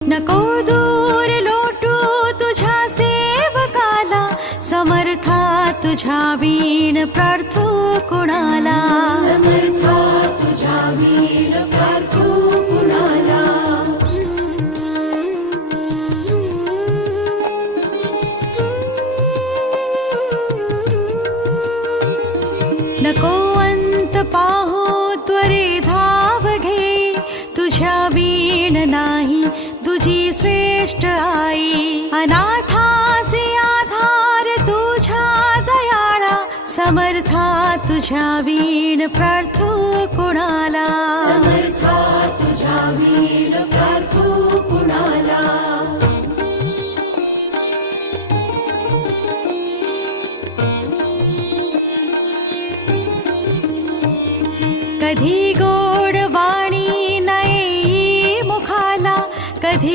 नको दूर लोटू तुझ्या सेवकाला, समर्था तुझ्या वीण प्रार्थू कुणाला, समर्था तुझ्या वीण प्रार्थू कुणाला. नको अंत पाहू त्वरे धाव घे, तुझ्या वीण नाही तुझी श्रेष्ठ आई. अनाथासी आधार तुझ्या दयाळा, समर्था तुझ्या वीण प्रार्थू कुणाला, समर्था तुझ्या वीण